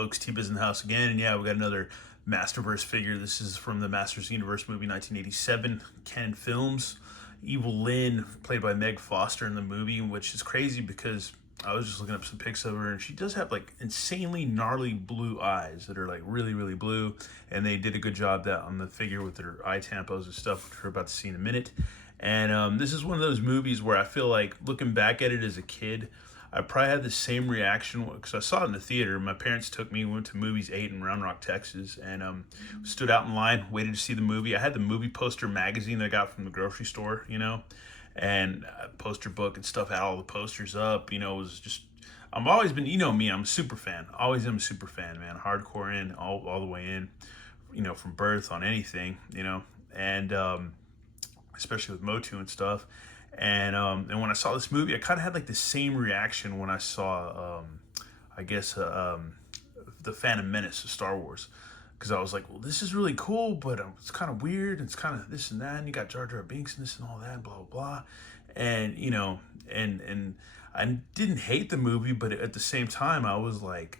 Folks, T-Biz in the house again, and yeah, we got another Masterverse figure. This is from the Masters Universe movie 1987, Canon Films. Evil-Lyn, played by Meg Foster in the movie, which is crazy because I was just looking up some pics of her, and she does have like insanely gnarly blue eyes that are like really, really blue, and they did a good job that on the figure with her eye tampos and stuff, which we're about to see in a minute. And this is one of those movies where I feel like looking back at it as a kid, I probably had the same reaction because I saw it in the theater. My parents took me, we went to Movies 8 in Round Rock, Texas, and stood out in line, waited to see the movie. I had the movie poster magazine that I got from the grocery store, and poster book and stuff, had all the posters up. It was just, I've always been, me, I'm a super fan. Always am a super fan, man. Hardcore in, all the way in, from birth on anything, and especially with Motu and stuff. And when I saw this movie, I kind of had like the same reaction when I saw, the Phantom Menace of Star Wars, because I was like, well, this is really cool, but it's kind of weird. It's kind of this and that, and you got Jar Jar Binks and this and all that, and blah blah blah, and and I didn't hate the movie, but at the same time, I was like,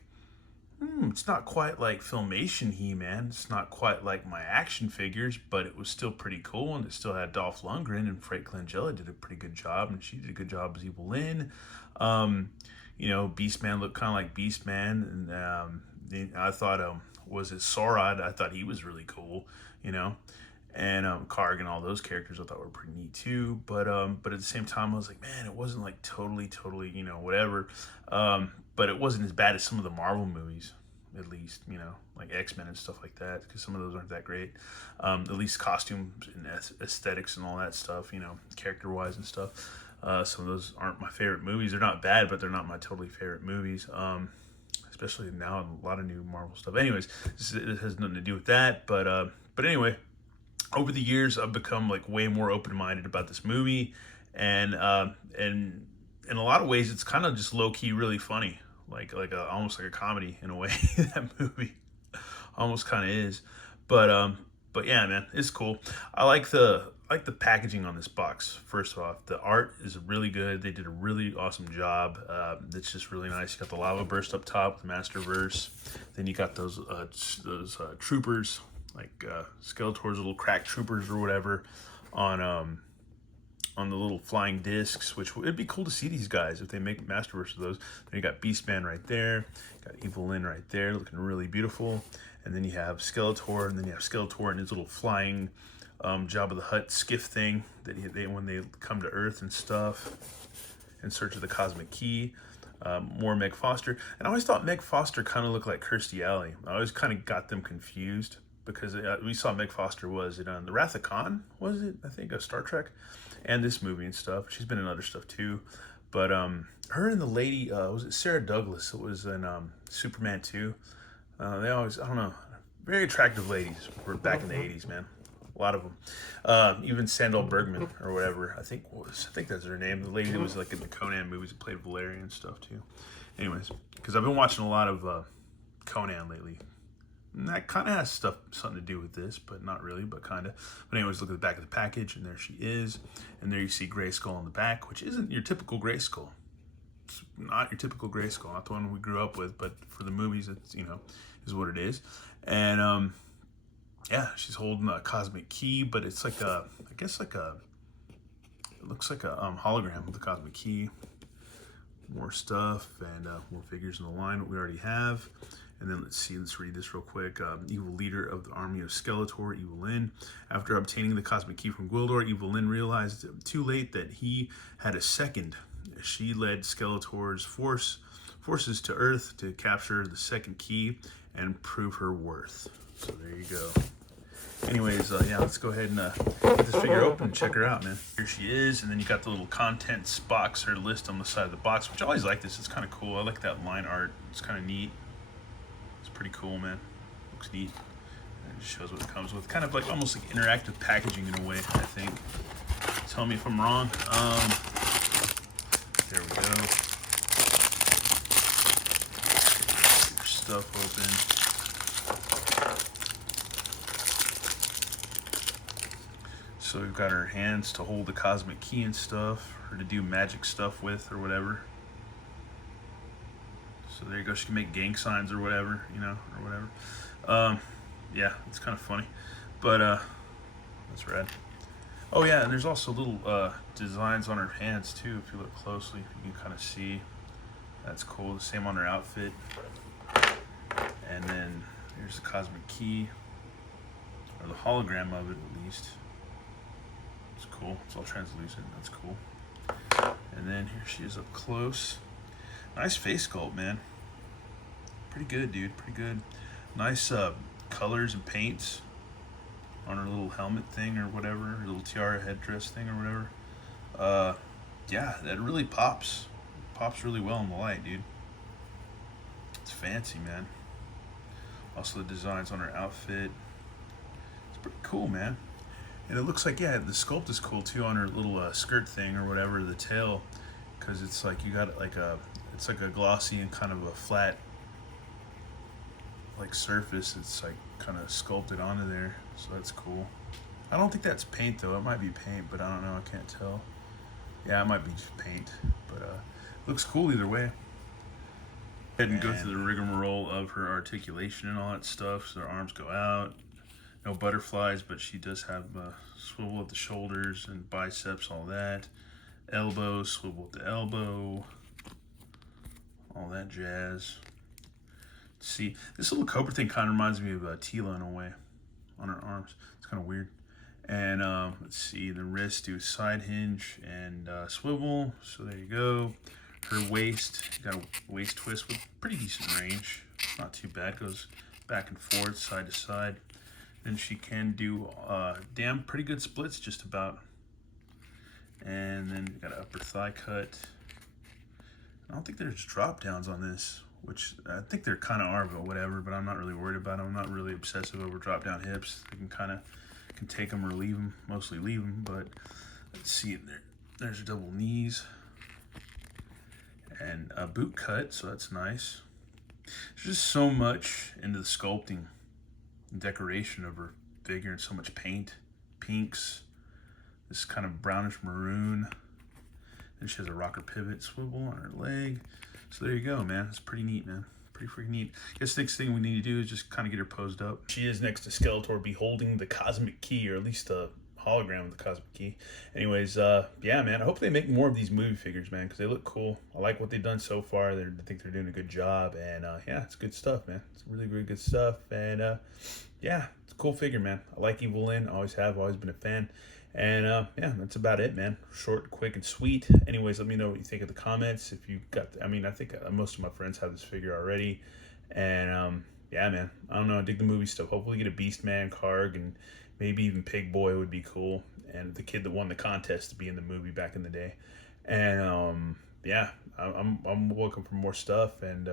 it's not quite like Filmation He-Man. It's not quite like my action figures, but it was still pretty cool, and it still had Dolph Lundgren, and Frank Langella did a pretty good job, and she did a good job as Evil-Lyn. Beastman looked kind of like Beastman, and I thought, was it Saurod? I thought he was really cool, and Karg and all those characters I thought were pretty neat too. But at the same time, I was like, man, it wasn't like totally, whatever. But it wasn't as bad as some of the Marvel movies, at least, like X-Men and stuff like that, because some of those aren't that great. At least costumes and aesthetics and all that stuff, character-wise and stuff. Some of those aren't my favorite movies. They're not bad, but they're not my totally favorite movies. Especially now, a lot of new Marvel stuff. Anyways, it has nothing to do with that. But anyway, over the years, I've become like way more open-minded about this movie, and in a lot of ways, it's kind of just low-key really funny. Almost like a comedy in a way. That movie almost kind of is, but yeah, man, it's cool. I like the packaging on this box. First off, the art is really good. They did a really awesome job. It's just really nice. You got the lava burst up top, the Masterverse. Then you got those troopers, like Skeletor's little crack troopers or whatever, on the little flying discs, which it'd be cool to see these guys if they make Masterverse of those. Then you got Beastman right there, got Evil-Lyn right there, looking really beautiful. And then you have Skeletor, and then you have Skeletor and his little flying Jabba the Hutt skiff thing that when they come to Earth and stuff, in search of the Cosmic Key. More Meg Foster, and I always thought Meg Foster kind of looked like Kirstie Alley. I always kind of got them confused because we saw Meg Foster was it on The Wrath of Khan? Was it? I think a Star Trek. And this movie and stuff. She's been in other stuff too. But her and the lady, was it Sarah Douglas? It was in Superman 2. They always, I don't know, very attractive ladies for back in the 80s, man. A lot of them. Even Sandal Bergman or whatever, I think that's her name. The lady that was like in the Conan movies that played Valerian and stuff too. Anyways, because I've been watching a lot of Conan lately. And that kind of has something to do with this, but not really, but kind of. But anyways, look at the back of the package, and there she is. And there you see Grayskull on the back, which isn't your typical Grayskull. It's not your typical Grayskull, not the one we grew up with, but for the movies, it's, is what it is. And, yeah, she's holding a Cosmic Key, but it's like it looks like a hologram with the Cosmic Key. More stuff, and more figures in the line that we already have. And then let's read this real quick. Evil leader of the army of Skeletor, Evil-Lyn. After obtaining the Cosmic Key from Gwildor, Evil-Lyn realized too late that he had a second. She led Skeletor's forces to Earth to capture the second key and prove her worth. So there you go. Anyways, yeah, let's go ahead and get this figure open and check her out, man. Here she is, and then you got the little contents box or list on the side of the box, which I always like this. It's kind of cool. I like that line art. It's kind of neat. It's pretty cool, man. Looks neat. And it shows what it comes with. Kind of like almost like interactive packaging in a way, I think. Tell me if I'm wrong. There we go. Get your stuff open. So we've got her hands to hold the Cosmic Key and stuff, or to do magic stuff with, or whatever. So there you go. She can make gang signs or whatever, you know, or whatever. Yeah, it's kind of funny, but that's rad. Oh yeah, and there's also little designs on her hands too. If you look closely, you can kind of see. That's cool. The same on her outfit. And then here's the cosmic key, or the hologram of it at least. It's cool. It's all translucent. That's cool. And then here she is up close. Nice face sculpt, man. Pretty good, dude. Pretty good. Nice colors and paints on her little helmet thing or whatever, her little tiara headdress thing or whatever. Yeah, that really pops. Pops really well in the light, dude. It's fancy, man. Also the designs on her outfit. It's pretty cool, man. And it looks like, yeah, the sculpt is cool too on her little skirt thing or whatever, the tail, because it's like you got like it's like a glossy and kind of a flat like surface. It's like kind of sculpted onto there, so that's cool. I don't think that's paint though. It might be paint, but I don't know. I can't tell. Yeah, it might be just paint, but looks cool either way. Go ahead and go through the rigmarole of her articulation and all that stuff. So her arms go out. No butterflies, but she does have swivel at the shoulders and biceps, all that. Elbow, swivel at the elbow. All that jazz. See, this little cobra thing kind of reminds me of Tila in a way on her arms. It's kind of weird. And let's see, the wrist do a side hinge and swivel. So there you go. Her waist, got a waist twist with pretty decent range. Not too bad. Goes back and forth, side to side. Then she can do pretty good splits just about. And then got an upper thigh cut. I don't think there's drop downs on this, which I think there kind of are, but whatever. But I'm not really worried about them. I'm not really obsessive over drop down hips. They can take them or leave them. Mostly leave them, but let's see. There's her double knees and a boot cut, so that's nice. There's just so much into the sculpting and decoration of her figure, and so much paint, pinks, this kind of brownish maroon. And she has a rocker pivot swivel on her leg. So there you go, man. It's pretty neat, man. Pretty freaking neat. I guess the next thing we need to do is just kind of get her posed up. She is next to Skeletor beholding the cosmic key, or at least the hologram of the cosmic key. Anyways, yeah, man. I hope they make more of these movie figures, man, because they look cool. I like what they've done so far. I think they're doing a good job. And yeah, it's good stuff, man. It's really, really good stuff. And yeah, it's a cool figure, man. I like Evil-Lyn. Always have. Always been a fan. And yeah, that's about it, man. Short, quick, and sweet. Anyways, let me know what you think in the comments. If you got, I mean, I think most of my friends have this figure already. And yeah, man, I don't know. I dig the movie stuff. Hopefully get a Beastman, Karg, and maybe even Pig Boy would be cool. And the kid that won the contest to be in the movie back in the day. And yeah, I'm looking for more stuff. And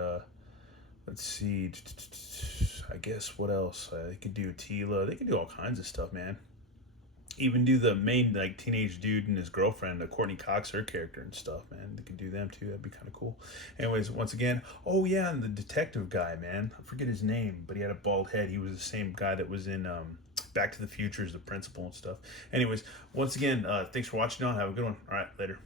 let's see. I guess what else? They could do Tila. They can do all kinds of stuff, man. Even do the main like teenage dude and his girlfriend, Courtney Cox, her character and stuff, man. They could do them too. That'd be kind of cool. Anyways, once again, oh yeah, and the detective guy, man. I forget his name, but he had a bald head. He was the same guy that was in Back to the Future as the principal and stuff. Anyways, once again, thanks for watching on. Have a good one. All right, later.